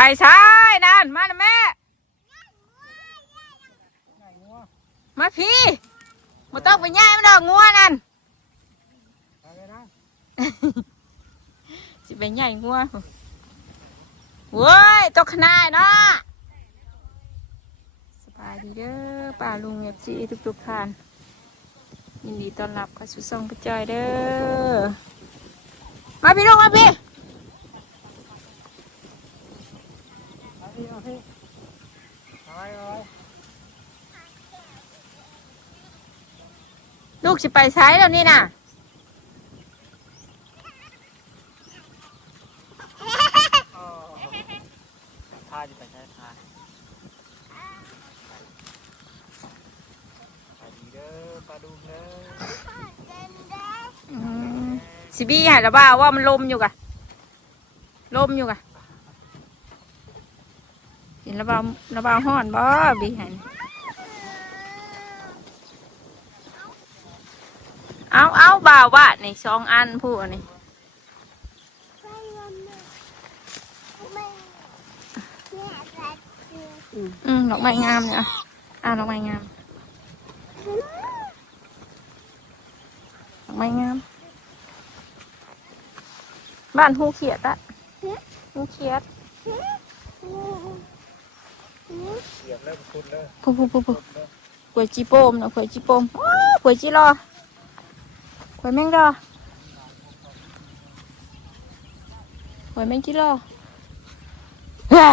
ไปซ้ายนั่นมานะแม่มาพี่มาต้องไปย่ายมันดอกงัวนั่นไปเลยนะสิไปย่ายงัวเว้ยตกขนาดเนาะสบายดีเด้อป้าลุงเอฟซีทุกทุกๆท่านยินดีต้อนรับเข้าสู่ซ่องกระจอยเด้อมาพี่ลูกมาพี่ ไป พี่มาพี่ไปไปลูกสิไปใช้แล้วนี่น่ะอ๋อทาจะไปใช้ทาไปดีเด้อปลาดุกเด้ออืมสิบี้หายแล้วบ้าว่ามันลมอยู่กะลมอยู่กะ เห็นระบาระบาห้อนบ่บีหายเอาเอาบ่าวว่าในสองอันพูดอันนี้อืมดอกไม้งามเนี่ยอะอ่าดอกไม้งามดอกไม้งาม บ้านหูเขียดอะหูเขียด เหยียบเริ่มคุณเด้อปุ๊บปุ๊บปุ๊บปุ๊บเด้อขวยจีโปมนะขวยจีโปมอ้าวขวยจีรอขวยแมงรอขวยแมงจีรอฮ่า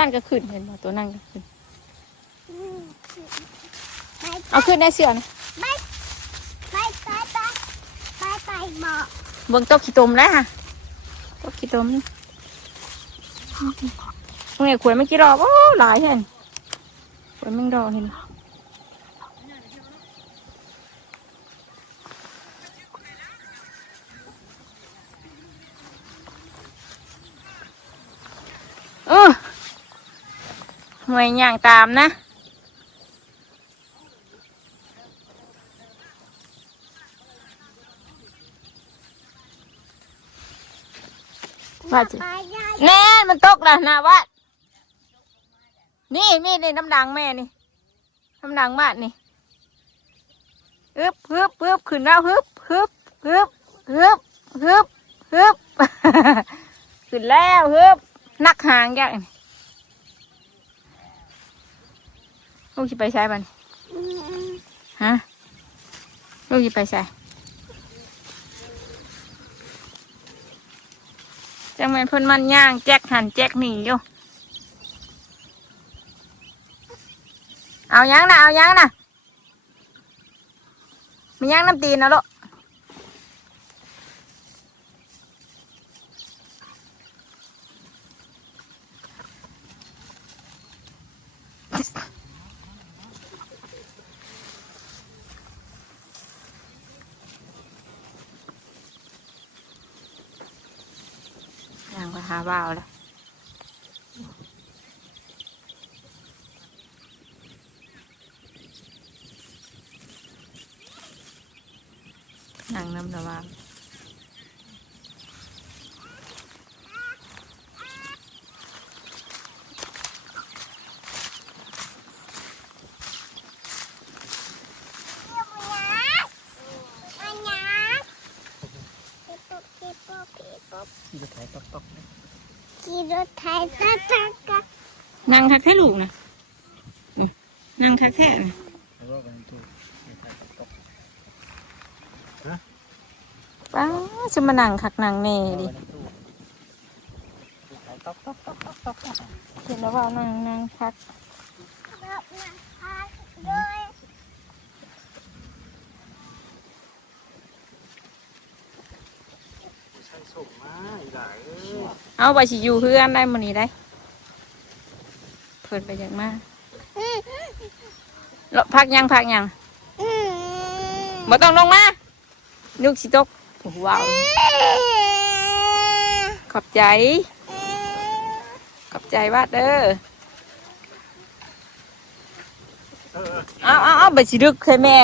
นั่นก็ขึ้นเห็นบ่ตัวนั่นก็ขึ้น เอาขึ้นได้เสือนะไปไปไปไปไปหมอเบิ่งโต๊ะขี้ตมแล้วฮะโต๊ะขี้ตมนี่ตรงนี้ขวยแมงจีรอโอ้หลายเห็นขวยแมงรอเห็นบ่ หน่วยย่างตามนะว่าจิแน่มันตกแล้วนะวัดนี่นี่นี่น้ำดังแม่นี่น้ำดังมากนี่ฮึบฮึบฮึบขึ้นแล้วฮึบฮึบฮึบฮึบฮึบฮึบขึ้นแล้วฮึบนักหางแกนี่ ลูกจะไปใช้บันฮะลูกจะไปใช้จังแม่นเพิ่นมันย่างแจ็คหันแจ็คหนีอยู่เอายังนะเอายังนะมียังน้ำตีนนะลูก ย่างไปหาบ่าวแล้วนั่งน้ำระวางขี่รถไถตอกตอกๆ ขี่รถไถตะตะกะนั่งทักแท้ลูกนะอืมนั่งทักแท้นะแล้วก็กันถูกขี่ไถตอกตอกป้าจะมานั่งคักนั่งเน่ดิเอาไว้ในตู้ขี่ไถตอกตอกตอกตอกตอกตอกเห็นแล้วว่านั่งนั่งคัก รถนะคะด้วย ใช้ส่งมาอีหล่าเอ้ย เอาไปสิอยู่เพื่อนได้มันนี้ได้ เพิ่นไปอย่างมากแล้วพักยังพักยังมบ่ต้องลงมาลูกสิตกว้าวขอบใจ ขอบใจว่าเด้อเอาเอาเอาไปสิดึกใช่แม่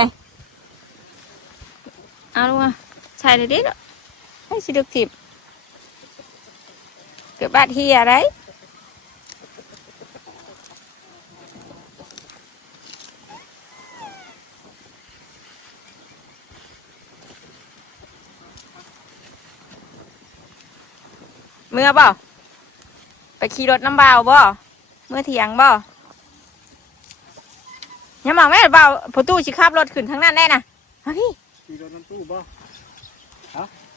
เอาลูกมาใช่เลยดิลูกให้สิดึกทิบ อะไรเมื่อบ่ไปขี่รถน้ำเบาบ่เมื่อเถียงบ่ยังบอกแม่เบาผู้ตู้สิขับรถขึ้นทางนั้นได้นะมาพี่ขี่รถน้ำตู้บ่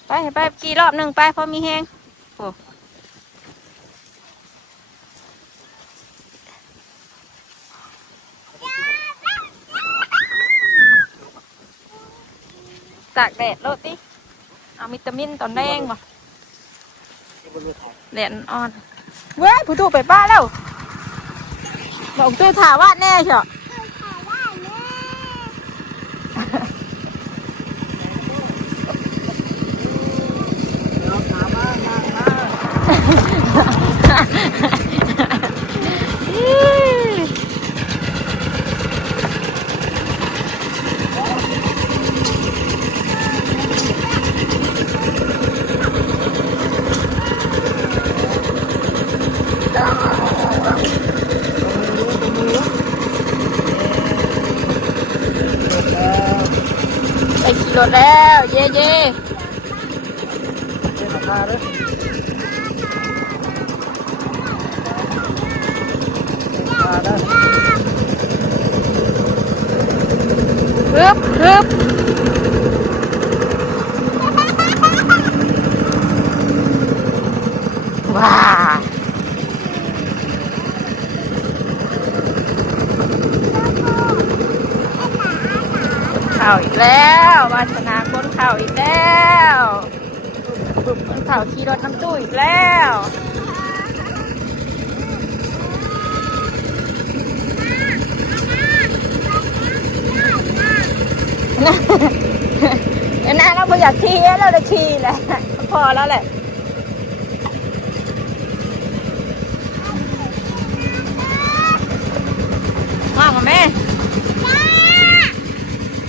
ไปไปขี่รอบหนึ่งไปเพราะมีแหงโอ้ ตากแดดโลดติเอาวิตามินตอนแดงบ่แดดอ่อนเว้ยผู้ถูกไปป้าแล้วบอกตู้ถาว่าแน่เชียว เล่นราคาเด้อราคาเด้อ ฮึบฮึบว้าข่าวอีกแล้ววาสนา บุกคนข่าวขี่รถน้ำตู้อีกแล้วนะเดี๋ยวนะเราไม่อยากขี่แล้วเราจะขี่แหละพอแล้วแหละว่างกับแม่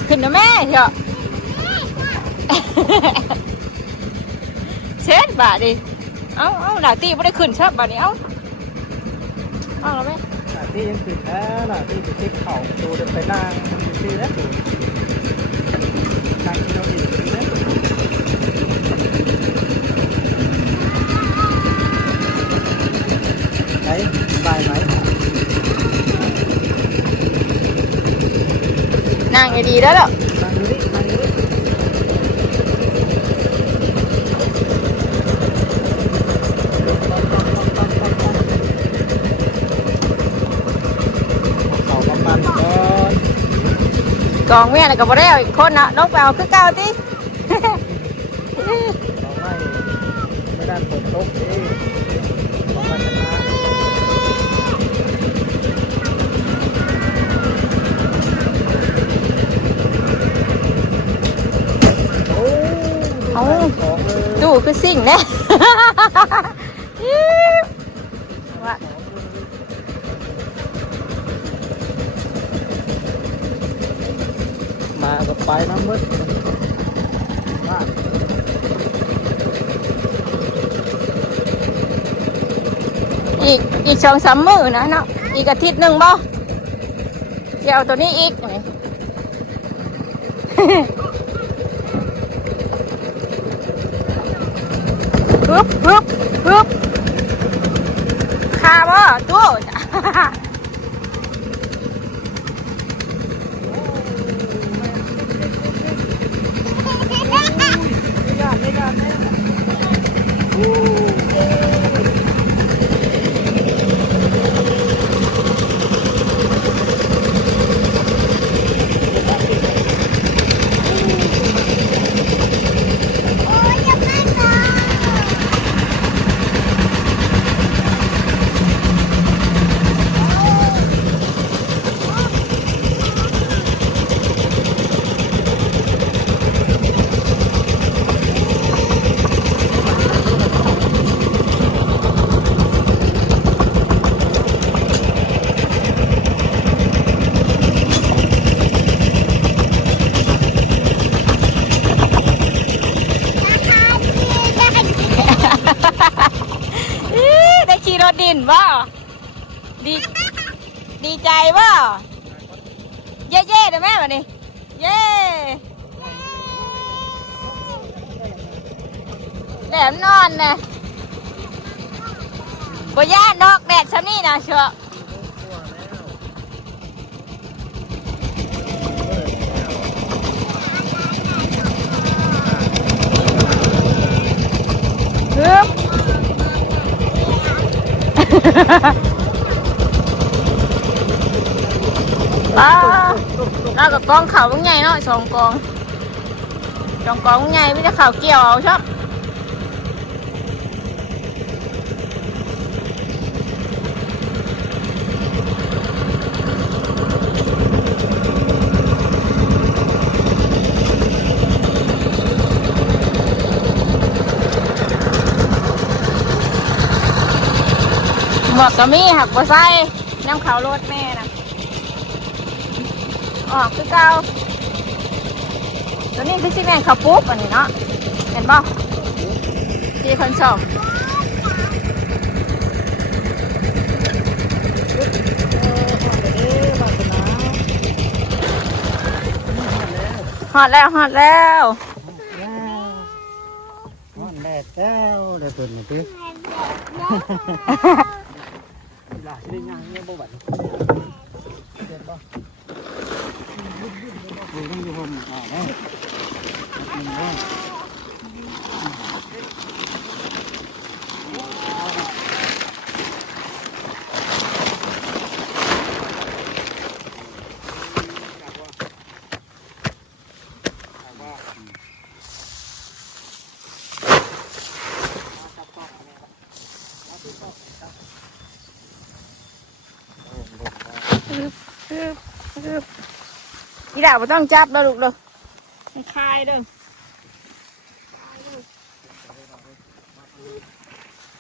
ขึ้นนะแม่เถอะเช็ดบาทดิเอาเอาดาตีไม่ได้ขึ้นชับบาทนี้เอาเอาแล้วแม่หนาที่ยังติดแล้วหนาที่ติดที่เข่าดูเดินไปนั่งดีแล้วดูนั่งกินเอาอีกดีแล้วไหนบายไหมนั่งดีแล้วหรอ นั่งอยู่นี่นั่งอยู่นี่เขาบำบัดก่อน กองแม่น่ะก็บ่ได้เอาอีกคนนะลงไปเอาคือเก่าติเราไม่ไม่ได้ฝนตกเองเราไม่ชนะโอ้เอาของเลยดูคือสิ่งแน่ ว่า มาก็ ไปน้ำมืดว่าอีกอีกสองสามมือนะเนาะอีกอาทิตย์หนึ่งบ่เดี๋ยวตัวนี้อีกฮึบฮึบฮึบคาบ่ตู้ Woo! ดีดีใจบ่เย่เย่ๆเด้อแม่บัดนี้เย่แหลมนอนนะบ่ย่านดอกแดดซำนี่นะเชียวฮึบ ป้าเรากับกองเขาวงใหญ่เน กองสองกองวงใหญ่ไม่ได้ข่าวเกี่ยวเอาชอบหมวกกะมีหักบ่ใส่น้ำขาวรถแม่นะออกคือเก่าตัวนี้คือซีแมนเขาปุ๊บอันนี้เนาะเห็นป่ที่คนชมเอ๊ะวาสนาฮอดแล้วฮอดแล้วแล้วมันแดแล้วเดี๋ยวตัวนี้พี่ หลาชิได้ยังเนี่ยบ่บัดเจ็บป่ะดูต้องอยู่ผมอ่าแล้วมันร้อน ฮึบฮึบฮึบ อีดาวบ่ต้องจับเด้อลูกเด้อให้คายเด้อ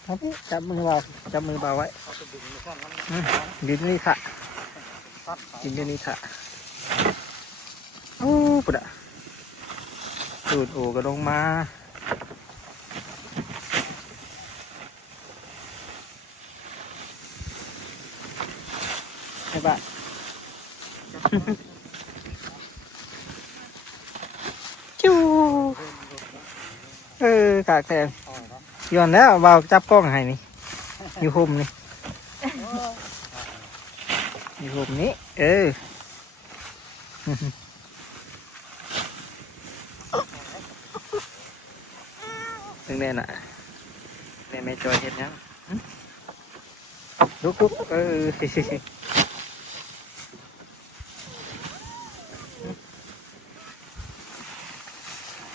ครับพี่จับมือเบาจับมือเบาไว้อืมดินนี่ค่ะดินนี่ค่ะโอ้ปุ๊ดอะดูดโอก็ลงมาใช่ปะ จู เออกากแทนย้อนแล้วเบาจับกล้องให้นี่อยู่ห่มนี่อยู่ห่มนี้ เออถึงแน่น่ะแน่ไม่จอยเห็นยังลุกลุกเออ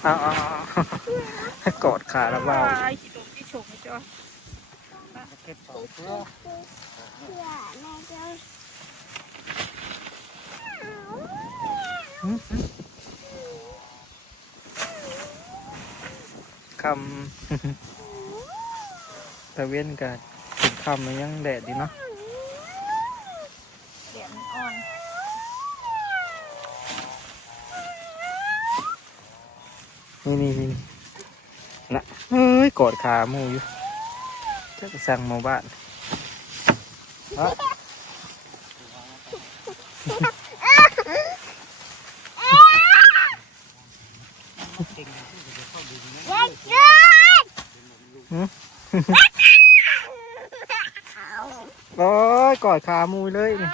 เอาเอา กอดขาแล้วเบาไอ้ขี้ตกขี้ฉกจ้ะเก็บเสาเพื่อเพื่อแม่จะคำตะเว้นกันถึงคำมันยังแดดดีเนาะ นี่นี่นี่นะเฮ้ยกอดขาหมูอยู่จะไปสั่งหมู่บ้านเอ้าเด็กเกินโอ้ยกอดขาหมูเลยนี่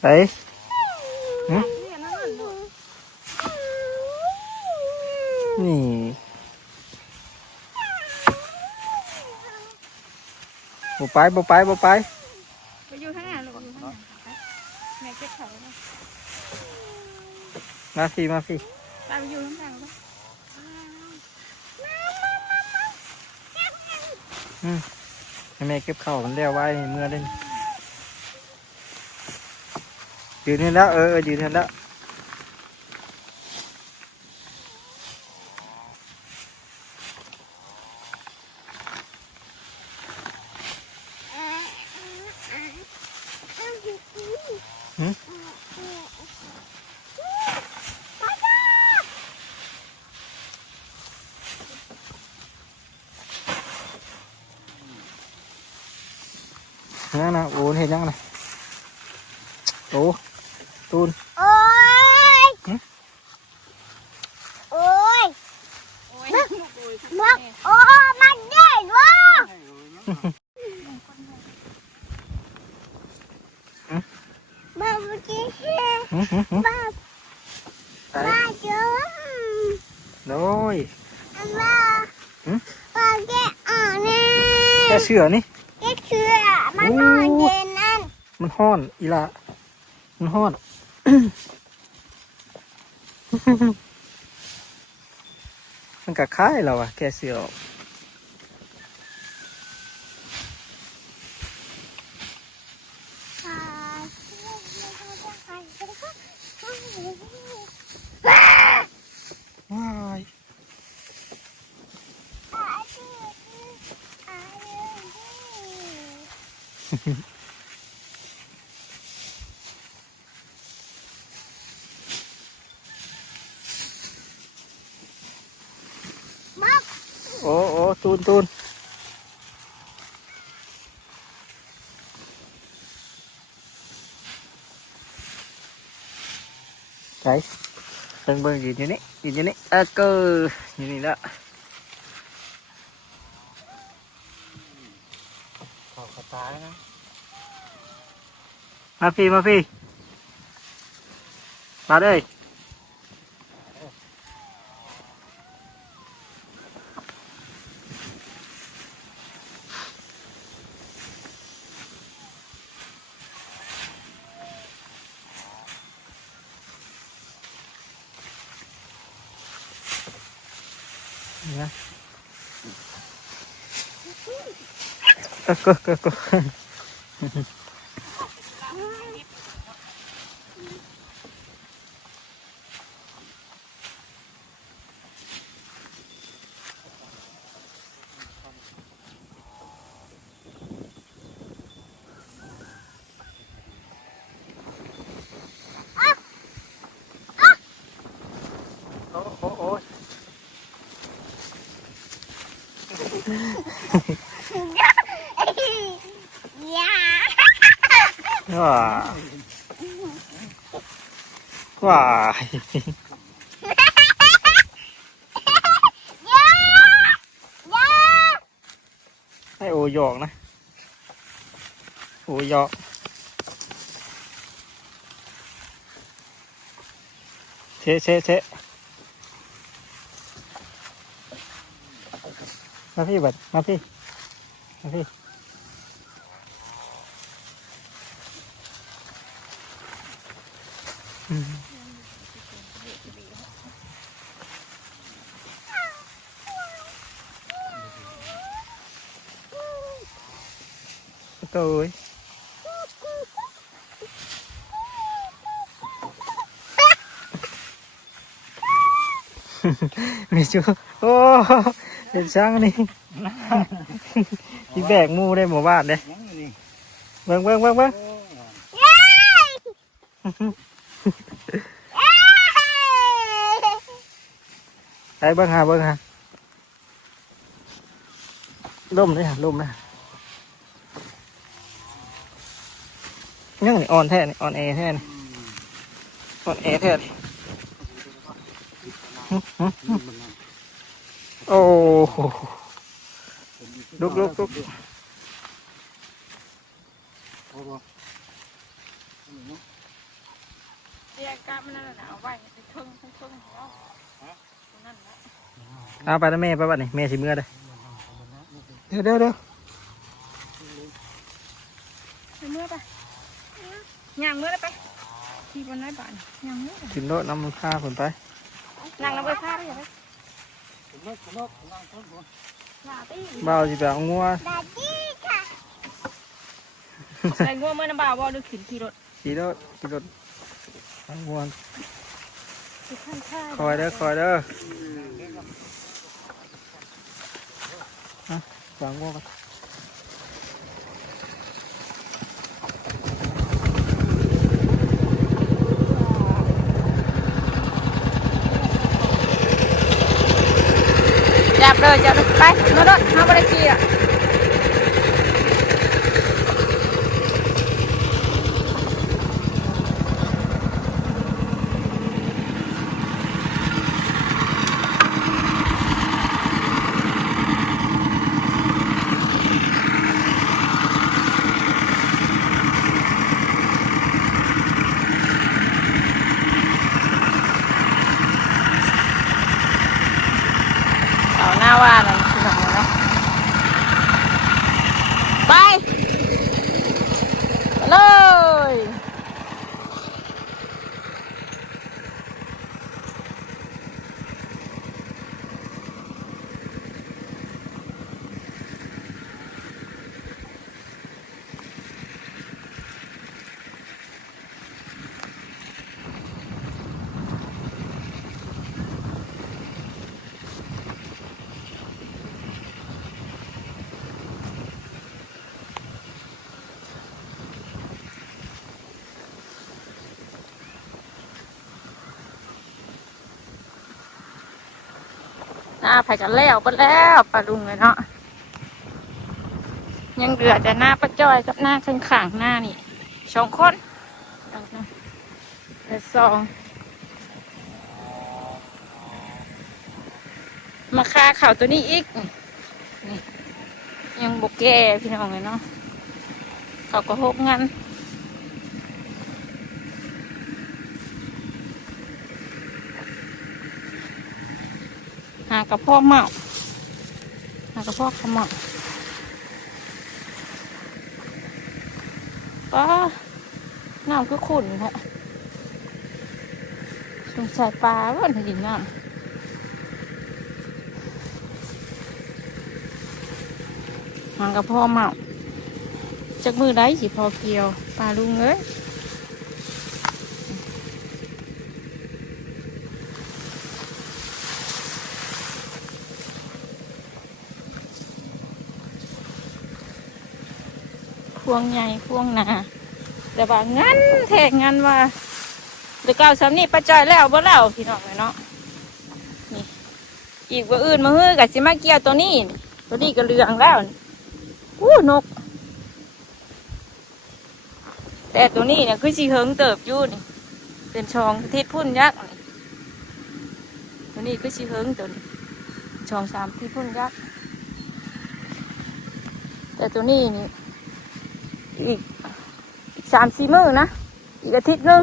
ไปหึ นี่ บ่ไปบ่ไปบ่ไปไปอยู่ข้างหน้าลูกอยู่ข้างหน้าแม่เก็บเขาเนาะมาสิมาสิตามไปอยู่ข้างหน้าลูกให้แม่เก็บข้าวมันแล้วไว้เมื่อเล่นยืนเห็นแล้วเออเออยืนเห็นแล้ว นั่นนะโอ้เห็นยังไงโอ้ตูนโอ้ยหึโอ้ยโอ้ยมักโอ้มันใหญ่วะมาเมื่อกี้เห็นหึหึหึมาไปมาเจอโดยมาหึมาแกะอ่อนแน่แค่เสือนี่แกะเชื่ อมันนอนเย็นนั่นมันห้อนอีละมันห้อน มันกะค่ายเราอะแกเสียวาย มักโอ้โอ้ตูนตูนไหนเบิ่งเบิ่งยืนอยู่นี่ยืนอยู่นี่เออเกออยู่นี่ละ ขอกระตายนะ มาพี่มาพี่มาเลย นะเออก็ก็ก็ โอ้โอ้โอ้ ยา ว้า ว้ายให้โอหยอกนะ โอหยอกเชะเชะเชะมาพี่บัดมาพี่ มาพี่ อืมโต้ย มี ชูโอ้เป็นช่างนี่ที่แบกหมูได้หมู่บ้านเด้ยังอยู่นี่เบิ่งเบิ่งเบิ่งเบิ่งโอ้ยไปเบิ่งหาเบิ่งหาล่มเลยฮะล่มนะยังนี่อ่อนแท้นี่อ่อนแอแท้นี่อ่อนแอแท้นี่หึหึหึ โอ้โหลุกลุกลุกโอ้โหเรียกกะมันนั่นน่ะเอาไว้ไปเทิงเทิงเทิงแล้วตรงนั่นแหละเอาไปนะแม่ไปบัดนี่แม่สิเมื่อได้เดี๋ยวเดี๋ยวเดี๋ยวไปเมื่อไปย่างเมื่อได้ไปที่บนไม้บ้านย่างเมื่อกินโลดน้ำมันข้าผลไปนั่งน้ำไปผ้าได้ยังไงคุณนกคุณนกคุณนกคุณนกอย่าตีเบ่าสิไปเอางัวดาดีค่ะใส่งัวเมื่อน้ำบ่าวบ่หรือขึ้นขี่รถขี่รถขี่รถเอางัวคอยคอยเด้อคอยเด้อฮะวางงัวกัน จับเลยจับเลยไปนรถห้ามบริกีอะ หน้าไผ่กันแล้วไปแล้วปลาลุงเลยเนาะยังเหลือแต่หน้าป้าจ้อยกับหน้าข้างขางหน้านี่สองคนเอานะแต่สองมาคาเข่าตัวนี้อีกนี่ยังบกแก่พี่น้องเลยเนาะเขาก็หกงัน กระเพาะเมาหากระเพาะขมอป้าน้ำก็ขุ่นฮะสงสัยปลาว่าถึงนน้ำหากระเพาะเมาจากมือได้สิพอเพียวปลาลุงเอ้ย วงใหญ่พวงหนาแต่ว่างั้นแทงงั้นว่าเดี๋ยวก่าวสำนี่ประจอยแล้วบ่แล้วพี่น้องเลยเนาะนี่อีกว่าอื่นมาเฮ้ยกับสิมาเกี่ยวตัวนี่ตัวนี้ก็เลืองแล้วอู้นก แต่ตัวนี้เนี่ยคือสีเฮิงเติบอยู่นี่เป็นช่องทิศพุ่นยักษ์ตัวนี้คือสีเฮิงตัวนี้ช่องสามทิศพุ่นยักษ์แต่ตัวนี้นี่ อีกอีกสามสี่มื้อนะ อีกอาทิตย์หนึง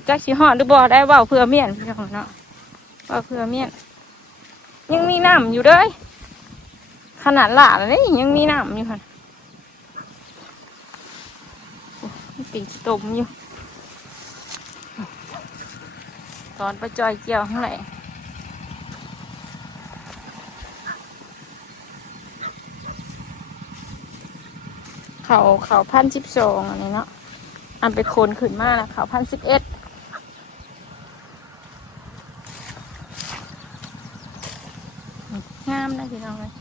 กจักสิหอดหรือบ่ได้ว่าเพื่อเมียนพี่น้องเนาะว่าเพื่อเมียน ยังมีน้ำอยู่เด้ยขนาดหลาเลยยังมีน้ำอยู่ค่ะติ่งตมอยู่ ตอนไปจอยเกี่ยวข้างไหน เขาเขาพันสิบสองอันนี้เนาะอันไปโคนขึ้นมากนะเขาพันสิบเอ็ดงามนะพี่น้องเลย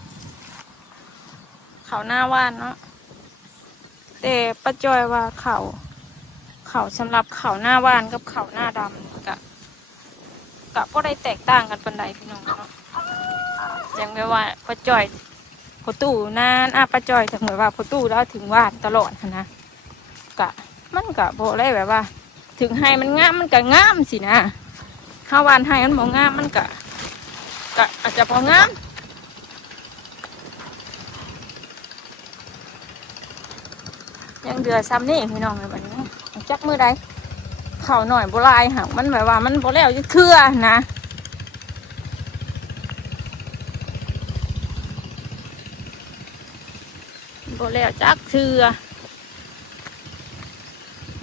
เขาหน้าว่านเนาะแต่ป้าจอยว่าเขาเขาสำหรับเขาหน้าว่านกับเขาหน้าดำกะกะก็ได้แตกต่างกันปันใดพี่น้องเนาะยังไงว่าป้าจอย พอตู้นานอาป้าจอยถึงแบบว่าพอตู้แล้วถึงวาดตลอดนะกะมันกะโบได้แบบว่า ถึงให้มันงามมันกะงามสินะถ้าวานให้มันบ่งามมันกะกะอาจจะพองามยังเดือซ้ำนี่พี่น้องเลยวันนี้จักมือใดเข่าหน่อยโบราณหักมันแบบว่ามันโบแล้วจะเทื่อนะ บ่แล้วจักเทือ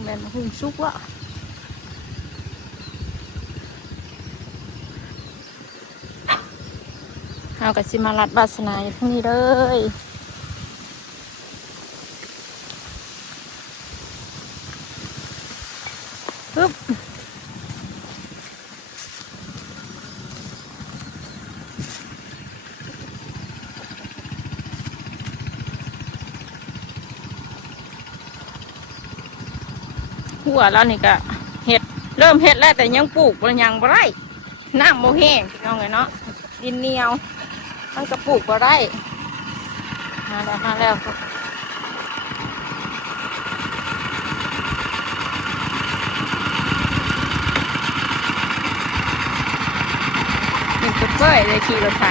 แม่นหุ่นสุกวะเอากับสิมาลัดบาสนาอยู่ทั้งนี้เลยปึ๊บ วแล้วนี่ก็เห็ดเริ่มเห็ดแล้วแต่ยังปลูกมันยังบ่ได้น้ำโมแห้งน้องเลยเนาะดินเหนียว มันก็ปลูกบ่ได้มาแล้วมาแล้วนี่ก็เป้ยเลยขี่รถไถ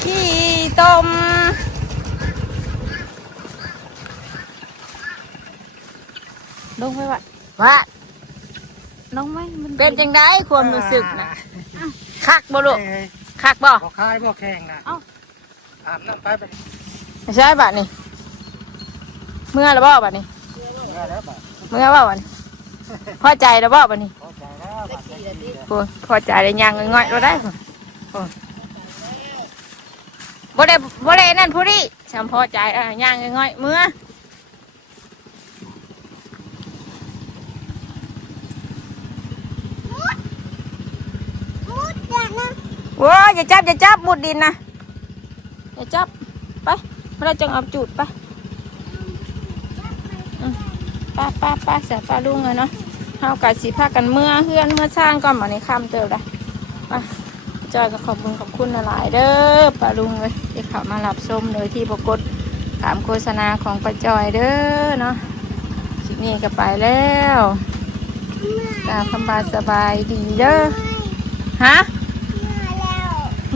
ขี่ต้ม ลงไปวะวะลงไหมมันเป็นจังได้ความรู้สึกนะคักบ่ลูกเอ้ยคักบ่บ่คายบ่แข่งนะเอ้าอาบน้ำไปไปไม่ใช่บัดนี่เมื่อแล้วบ่บัดนี่เมื่อแล้วบ่เมื่อบ่บัดนี่พอใจแล้วบ่บัดนี่พอใจแล้วบัดนี้โอ้ยพอใจเลยยังง่อยๆเราได้พุ่นโอ้ยบ่ได้บ่ได้นั่นผู้นี้ฉันพอใจอะย่างง่อยๆเมื่อ มุดเดี๋ย วนะโว้ยอย่าจับอย่าจับมุดดินนะอย่าจับไปมาเราจังเอาจุดไปป้าป้าป้าเสียป้าลุงเลยเนาะเฮากะสิพากันเมื่อเฮือนเมื่อสร้างก่อนมาในค่ำเติบได้ไปจอยก็ขอบคุณขอบคุณหลายเด้อป้าลุงเลยที่เขามารับชมเลยที่ปรากฏตามโฆษณาของป้าจอยเด้อเนาะคลิปนี้ก็ไปแล้วตามคำบาสบายดีเด้อะ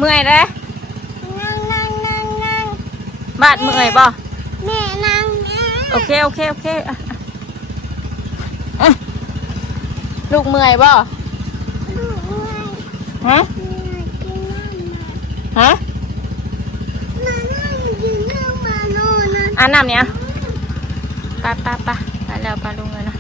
เมื่อยเลยนั่งนั่งนั่งนั่งบาดเมื่อยบ่แม่นั่งนะโอเคโอเคโอเคอะอะอะลูกเมื่อยบ่ลูกเมื่อยฮะเมื่อยกินน้ำมาฮะมานั่งกินน้ำมาโน่นนะอ่านน้ำเนี่ยไปไปไปไปแล้วไปลุงเลยนะ